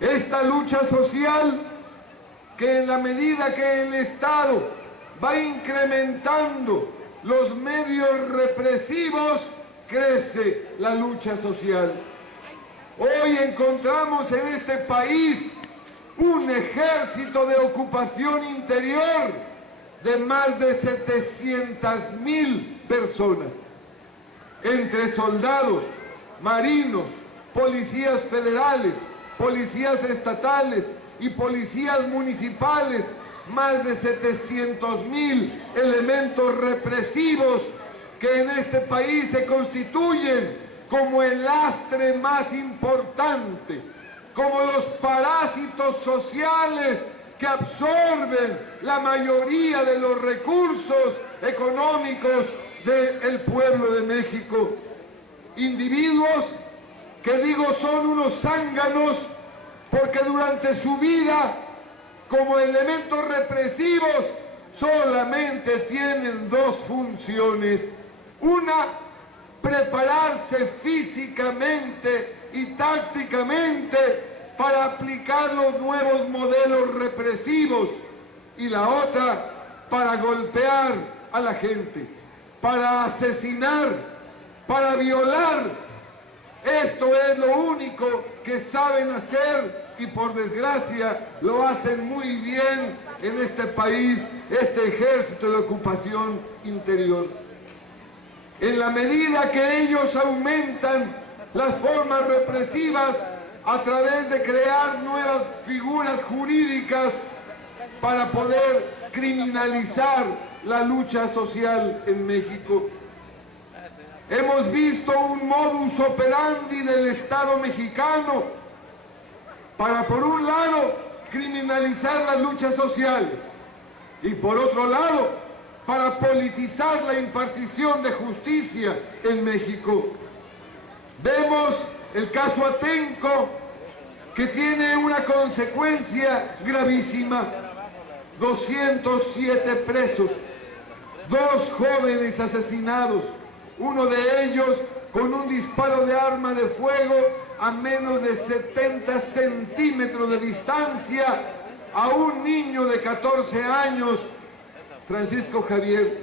Esta lucha social que en la medida que el Estado va incrementando los medios represivos, crece la lucha social. Hoy encontramos en este país un ejército de ocupación interior de más de 700.000 personas, entre soldados, marinos, policías federales, policías estatales y policías municipales, más de 700.000 elementos represivos que en este país se constituyen como el lastre más importante, como los parásitos sociales que absorben la mayoría de los recursos económicos del pueblo de México. Individuos que digo son unos zánganos porque durante su vida como elementos represivos solamente tienen dos funciones. Una, prepararse físicamente y tácticamente para aplicar los nuevos modelos represivos, y la otra, para golpear a la gente, para asesinar, para violar. Esto es lo único que saben hacer y por desgracia lo hacen muy bien en este país, este ejército de ocupación interior. En la medida que ellos aumentan las formas represivas a través de crear nuevas figuras jurídicas para poder criminalizar la lucha social en México. Hemos visto un modus operandi del Estado mexicano para, por un lado, criminalizar las luchas sociales y, por otro lado, para politizar la impartición de justicia en México. Vemos el caso Atenco, que tiene una consecuencia gravísima: 207 presos, 2 jóvenes asesinados, uno de ellos con un disparo de arma de fuego a menos de 70 centímetros de distancia a un niño de 14 años, Francisco Javier.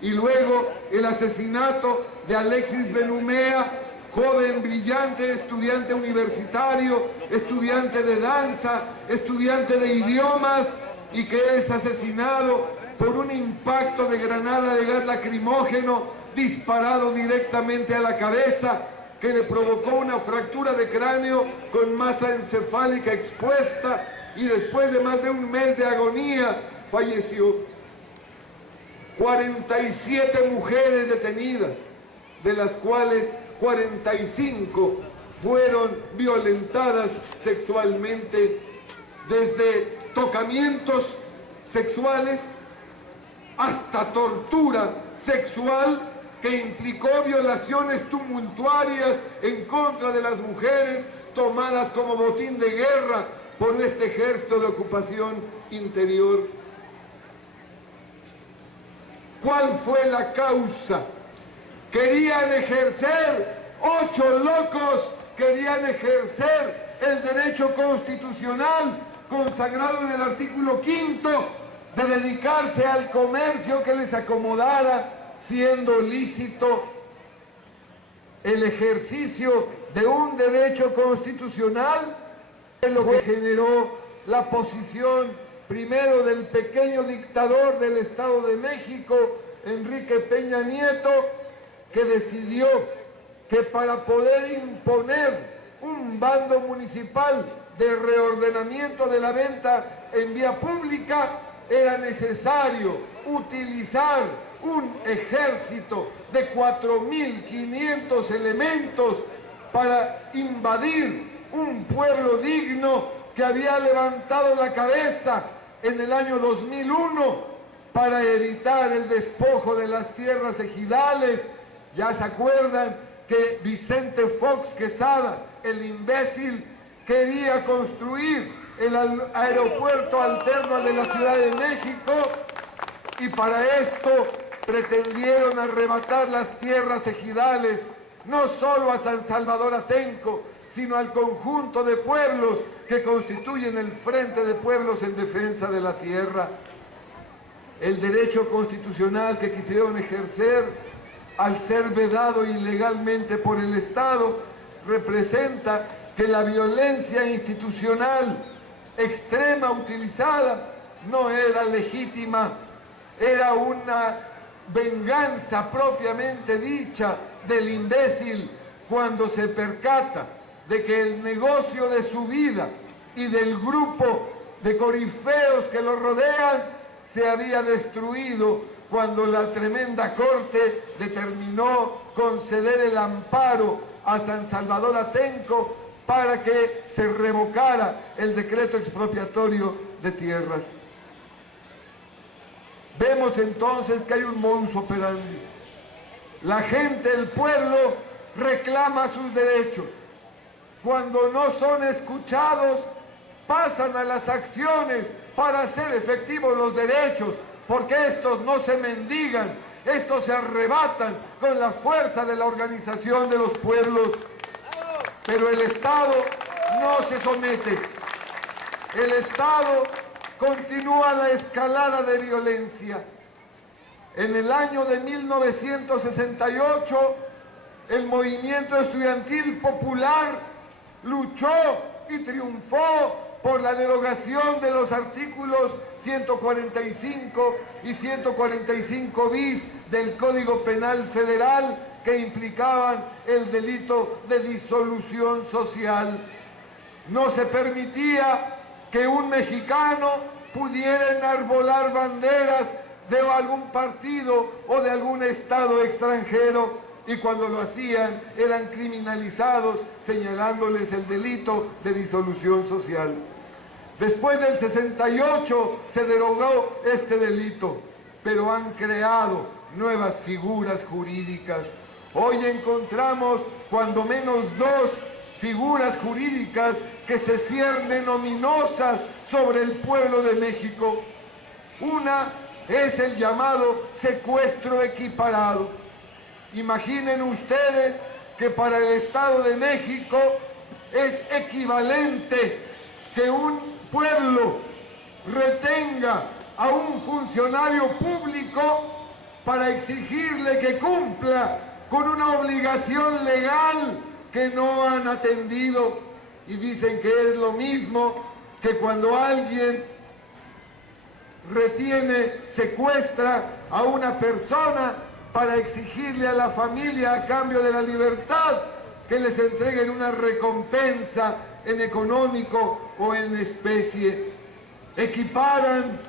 Y luego el asesinato de Alexis Benumea, joven brillante, estudiante universitario, estudiante de danza, estudiante de idiomas, y que es asesinado por un impacto de granada de gas lacrimógeno disparado directamente a la cabeza, que le provocó una fractura de cráneo con masa encefálica expuesta, y después de más de un mes de agonía falleció. 47 mujeres detenidas, de las cuales 45 fueron violentadas sexualmente, desde tocamientos sexuales hasta tortura sexual que implicó violaciones tumultuarias en contra de las mujeres tomadas como botín de guerra por este ejército de ocupación interior. ¿Cuál fue la causa? Querían ejercer, 8 locos querían ejercer el derecho constitucional consagrado en el artículo 5 de dedicarse al comercio que les acomodara, siendo lícito el ejercicio de un derecho constitucional, es lo que generó la posición primero del pequeño dictador del Estado de México, Enrique Peña Nieto, que decidió que para poder imponer un bando municipal de reordenamiento de la venta en vía pública era necesario utilizar un ejército de 4.500 elementos para invadir un pueblo digno que había levantado la cabeza en el año 2001 para evitar el despojo de las tierras ejidales. Ya se acuerdan que Vicente Fox Quesada, el imbécil, quería construir el aeropuerto alterno de la Ciudad de México, y para esto pretendieron arrebatar las tierras ejidales, no solo a San Salvador Atenco, sino al conjunto de pueblos que constituyen el Frente de Pueblos en Defensa de la Tierra. El derecho constitucional que quisieron ejercer, al ser vedado ilegalmente por el Estado, representa que la violencia institucional extrema utilizada no era legítima, era una venganza propiamente dicha del imbécil cuando se percata de que el negocio de su vida y del grupo de corifeos que lo rodean se había destruido cuando la tremenda corte determinó conceder el amparo a San Salvador Atenco para que se revocara el decreto expropiatorio de tierras. Vemos entonces que hay un modus operandi. La gente, el pueblo, reclama sus derechos. Cuando no son escuchados, pasan a las acciones para hacer efectivos los derechos, porque estos no se mendigan, estos se arrebatan con la fuerza de la organización de los pueblos. Pero el Estado no se somete. El Estado continúa la escalada de violencia. En el año de 1968, el movimiento estudiantil popular luchó y triunfó por la derogación de los artículos 145 y 145 bis del Código Penal Federal que implicaban el delito de disolución social. No se permitía que un mexicano pudiera enarbolar banderas de algún partido o de algún estado extranjero, y cuando lo hacían eran criminalizados señalándoles el delito de disolución social. Después del 68 se derogó este delito, pero han creado nuevas figuras jurídicas. Hoy encontramos cuando menos dos figuras jurídicas que se ciernen ominosas sobre el pueblo de México. Una es el llamado secuestro equiparado. Imaginen ustedes que para el Estado de México es equivalente que un pueblo retenga a un funcionario público para exigirle que cumpla con una obligación legal que no han atendido, y dicen que es lo mismo que cuando alguien retiene, secuestra a una persona para exigirle a la familia a cambio de la libertad que les entreguen una recompensa en económico o en especie. Equiparan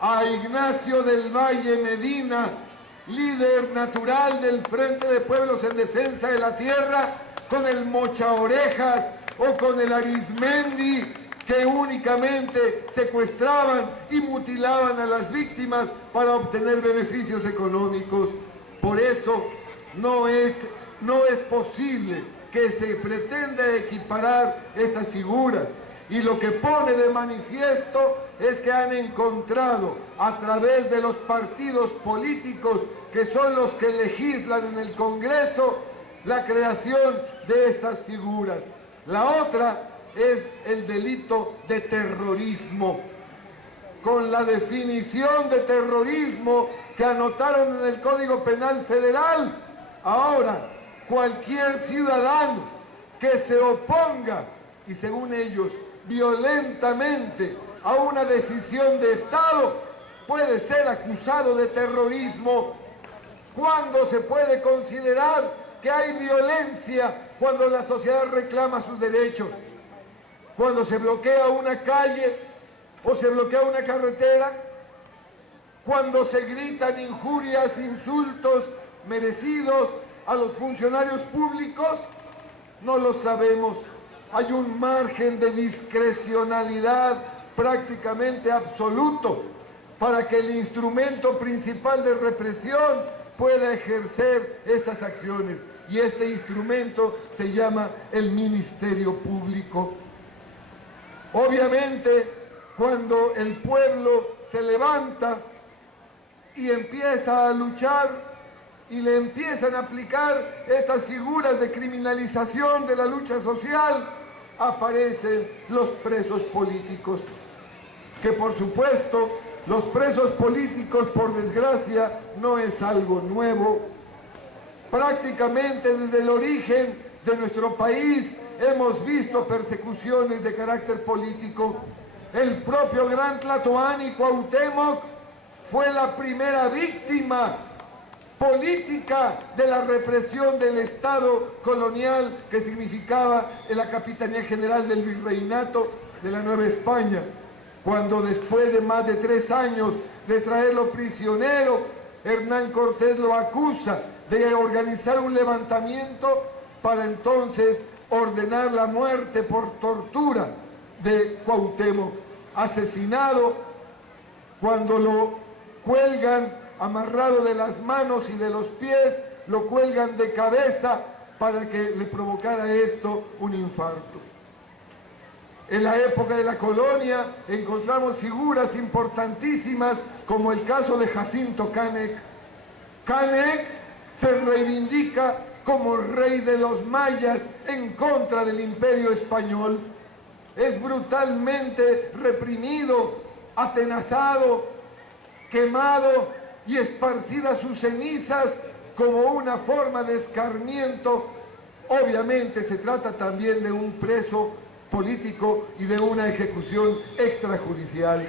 a Ignacio del Valle Medina, líder natural del Frente de Pueblos en Defensa de la Tierra, con el Mochaorejas o con el Arismendi, que únicamente secuestraban y mutilaban a las víctimas para obtener beneficios económicos. Por eso no es posible que se pretenda equiparar estas figuras. Y lo que pone de manifiesto es que han encontrado a través de los partidos políticos, que son los que legislan en el Congreso, la creación de estas figuras. La otra es el delito de terrorismo, con la definición de terrorismo que anotaron en el Código Penal Federal. Ahora, cualquier ciudadano que se oponga, y según ellos, violentamente a una decisión de Estado, puede ser acusado de terrorismo. ¿Cuándo se puede considerar que hay violencia? Cuando la sociedad reclama sus derechos. Cuando se bloquea una calle o se bloquea una carretera, cuando se gritan injurias, insultos merecidos a los funcionarios públicos, no lo sabemos. Hay un margen de discrecionalidad prácticamente absoluto para que el instrumento principal de represión pueda ejercer estas acciones. Y este instrumento se llama el Ministerio Público. Obviamente, cuando el pueblo se levanta y empieza a luchar, y le empiezan a aplicar estas figuras de criminalización de la lucha social, aparecen los presos políticos. Que por supuesto, los presos políticos, por desgracia, no es algo nuevo. Prácticamente desde el origen de nuestro país hemos visto persecuciones de carácter político. El propio gran Tlatoani Cuauhtémoc fue la primera víctima política de la represión del Estado colonial que significaba en la Capitanía General del Virreinato de la Nueva España, cuando después de más de 3 años de traerlo prisionero, Hernán Cortés lo acusa de organizar un levantamiento para entonces ordenar la muerte por tortura de Cuauhtémoc, asesinado cuando lo cuelgan amarrado de las manos y de los pies, lo cuelgan de cabeza para que le provocara esto un infarto. En la época de la colonia encontramos figuras importantísimas como el caso de Jacinto Cànec. Cànec se reivindica como rey de los mayas en contra del Imperio Español. Es brutalmente reprimido, atenazado, quemado y esparcidas sus cenizas como una forma de escarmiento. Obviamente se trata también de un preso político y de una ejecución extrajudicial.